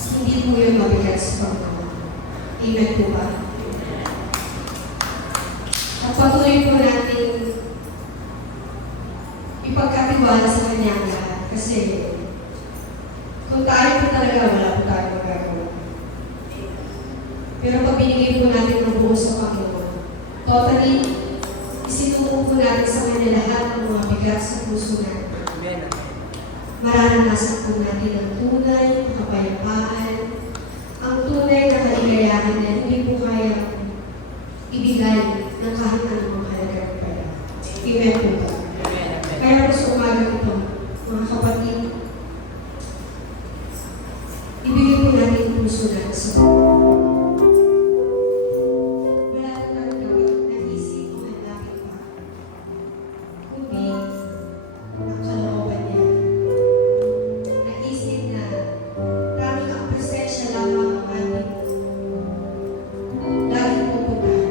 Hindi po yun mabigat sa Panginoon. Amen po ba? At patuloy po natin ipagkatiwala sa Kanyang lahat. Kasi kung tayo po talaga, wala po tayo magagawa. Pero pag binigay po natin ng buo sa Panginoon, totally, isinuko po natin sa Kanya lahat ng mga bigat sa puso natin. Mararanasan po natin ang tunay na kapayapaan, ang tunay na kaligayahan na hindi po kaya ibigay ng kahit anong mahalagang pera. Amen po ba? Kaya po sa umaga ito, mga kapatid, ibigay po natin ang puso natin sa wala na tayo gawin na isip o hanapin pa, kundi ang kalooban niya. Naisip na maraming ang presensya lamang ang ating laging pupuntahan.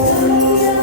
Hallelujah.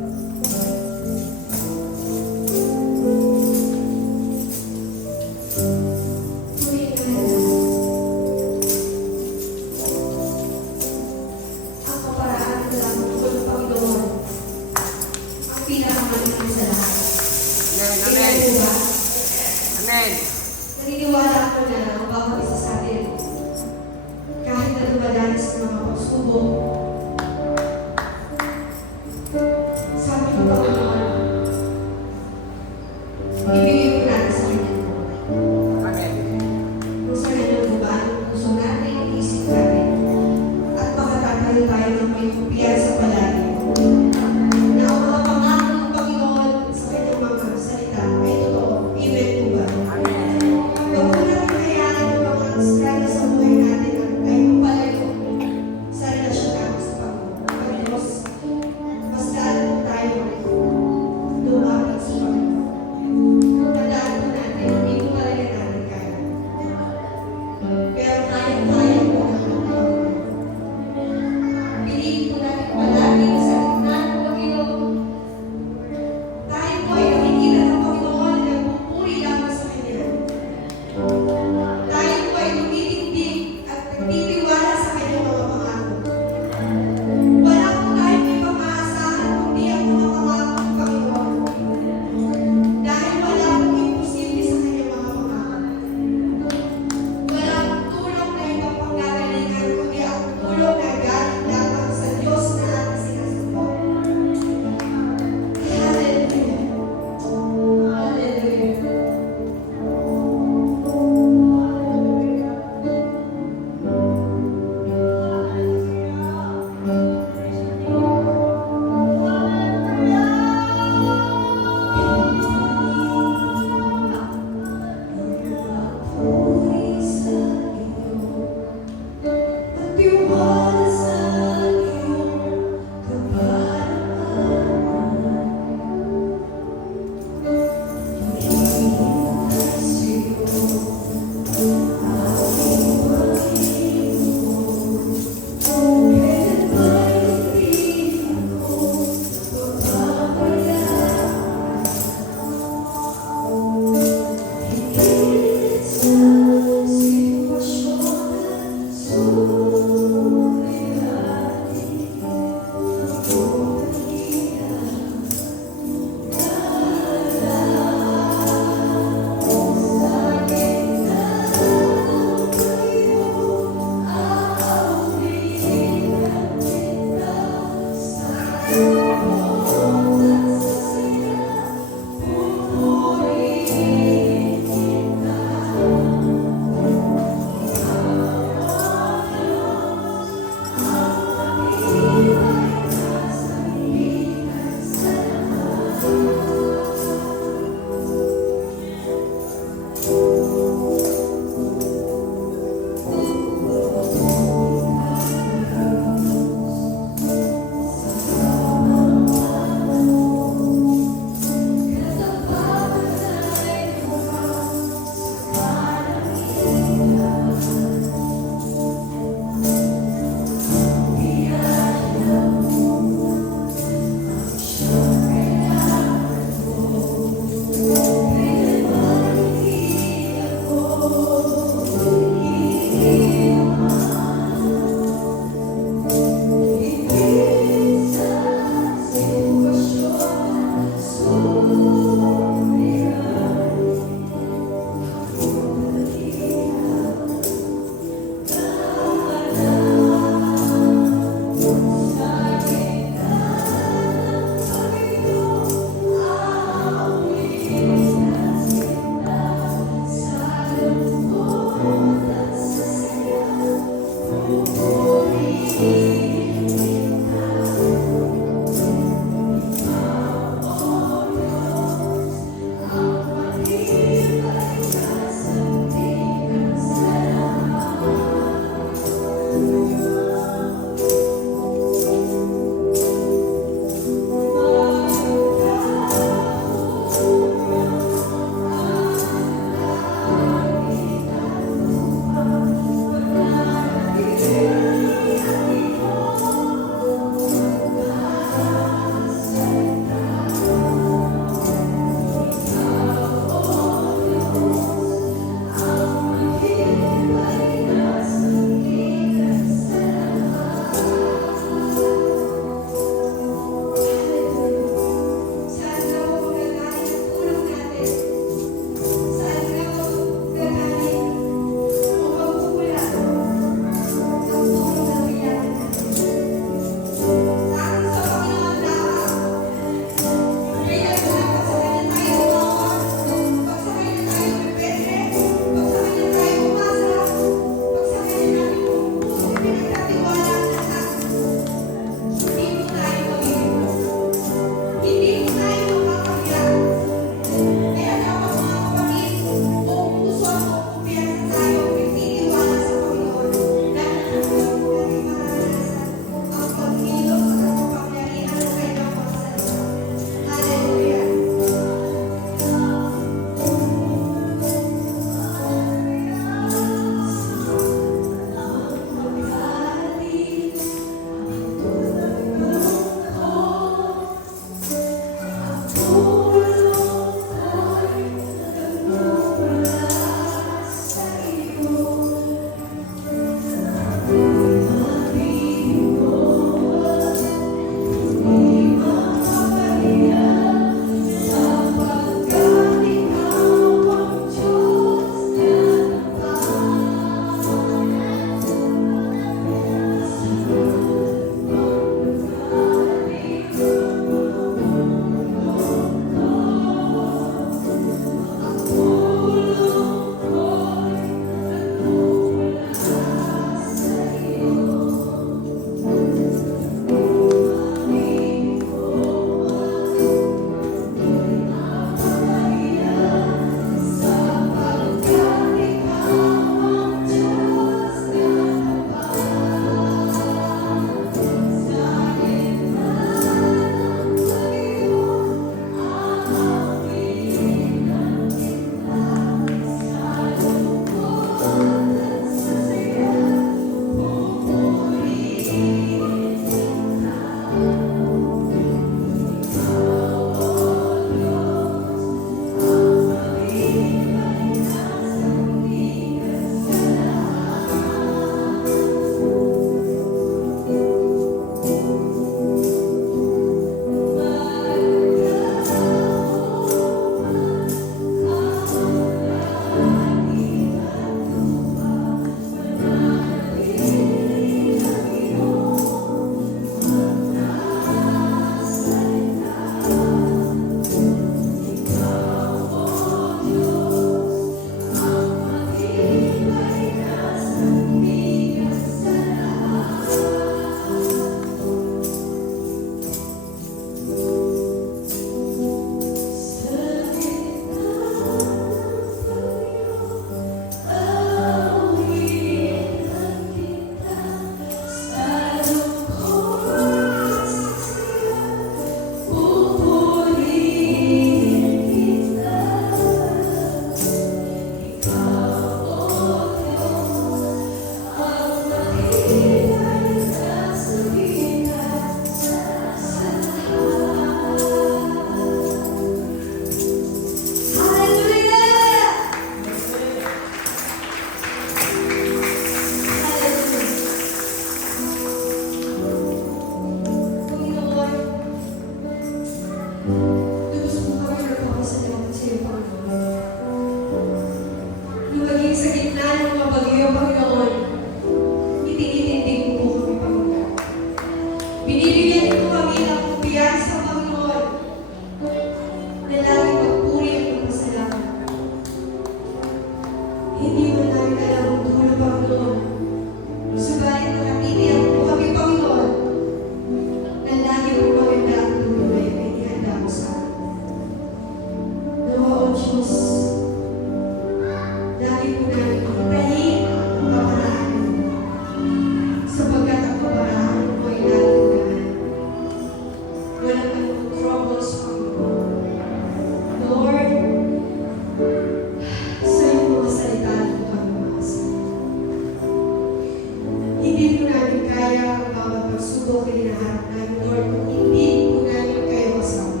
pagsubok ay hinaharap namin, Lord, kung hindi po namin kayo kasama.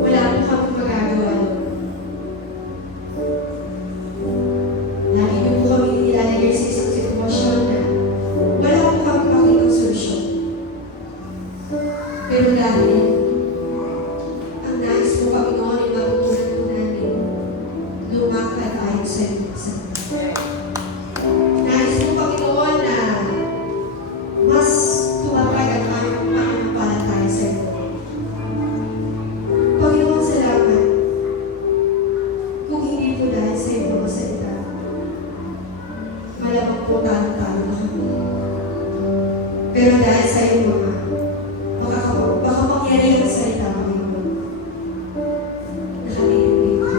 Wala po kami magagawa, Lord. Lagi niyo po kami nilalagay sa isang sitwasyon na wala po kami makitang solusyon. Pero dahil ang nais po kami noon ay matutunan po namin lumakad ayon sa iyong salita. Nais po kami noon na mas tumatag ang aming pananampalataya sa iyo. Panginoon, salamat kung hindi po dahil sa iyong mga salita. Malamang po talo-talo na kami. Pero dahil sa iyong mga makapangyarihan salita, Panginoon, nakaliliglig ka.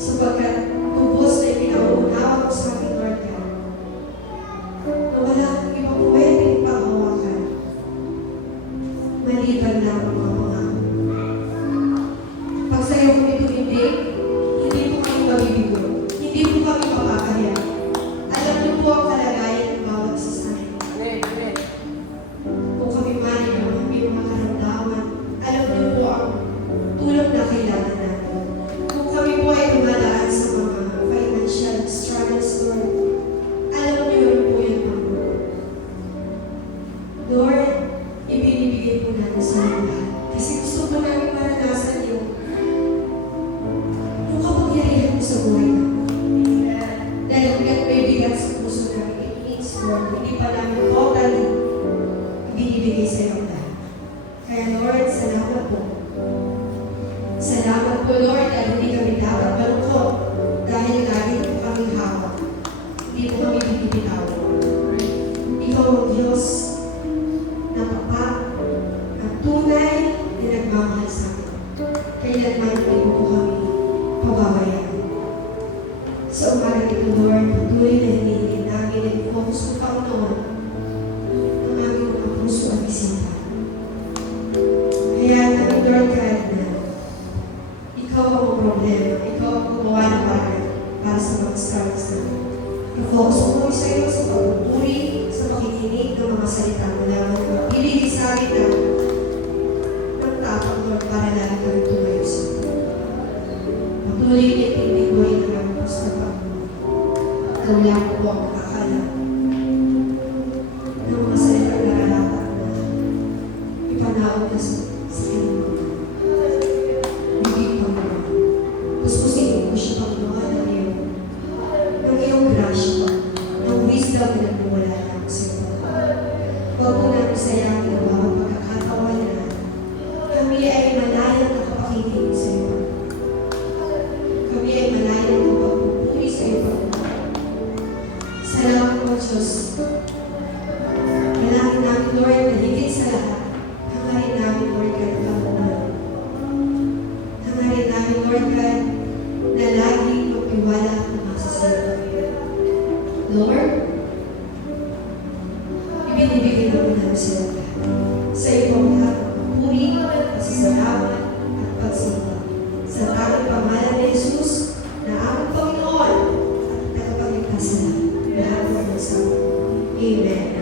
Sapagkat lubos na ipinauunawa ko sa aking Lord God, na wala kang ibang pwedeng panghawakan maliban lang ang mga pangako. Pag sa iyo kami tumindig, hindi po kami mabibigo, hindi po kami makakaya. Alam niyo po ang kalagayan ng bawat isa sa amin. Kung kami man ay may mga karamdaman, alam niyo po ang tulong na kailangan natin. Kung kami po ay dumadaan sa mga financial struggles, Lord, alam niyo rin po yung Panginoon. Lord, ibinibigay po natin sa iyo lahat. Kasi gusto po namin maranasan yung kapangyarihan mo sa buhay namin. Dahil hanggang may bigat sa puso namin, it means, Lord, hindi pa namin totally ibinibigay sa iyo lahat. Kaya Lord, salamat po. Salamat po, Lord, at hindi kami dapat malungkot dahil lagi po kami hawak. Hindi po kami binibitawan. Ikaw ang Diyos na tapat at tunay na nagmamahal sa amin. Kailanman hindi po kami pababayaan. Sa umaga ito, Lord, patuloy na hinihingin namin at focus ko Panginoon ang aming mga puso at isipan. Kaya namin, Lord God, na ikaw ang problema, ikaw ang gumawa ng paraan para sa mga struggles namin. I-focus ko kami sa iyo sa pagpupuri, sa pakikinig ng mga salita mo lamang na mapiligid sa akin ng tapang, Lord, para lagi kami tumayo sa iyo. Patuloy niya pinigboy ng aming puso na Panginoon. Kaya ko po ang makakala ng mga salitang naralatan na ipanawag na sa kanyang bibig, Panginoon. Puspusin mo siya, Panginoon, ng iyong grasya, ng wisdom na nagmumula lang sa iyo. Huwag mo namin sayangin ang bawat pagkakataon na kami ay malayang nakapakinig sa iyo. Kami ay malayang nakapagpupuri sa iyo, Panginoon. Salamat po, Diyos. Malangin namin, Lord, na higit sa lahat. Hangarin namin, Lord God, ang Panginoon. Hangarin namin, Lord God, na laging magtiwala at umasa sa iyo. Lord, ibinibigay namin namin sa iyo lahat. Sa iyo ang lahat ng papuri, pasasalamat at pagsamba. Sa tanging pangalan ni Jesus, na aming Panginoon at tagapagligtas na lahat ng bansa. Amen.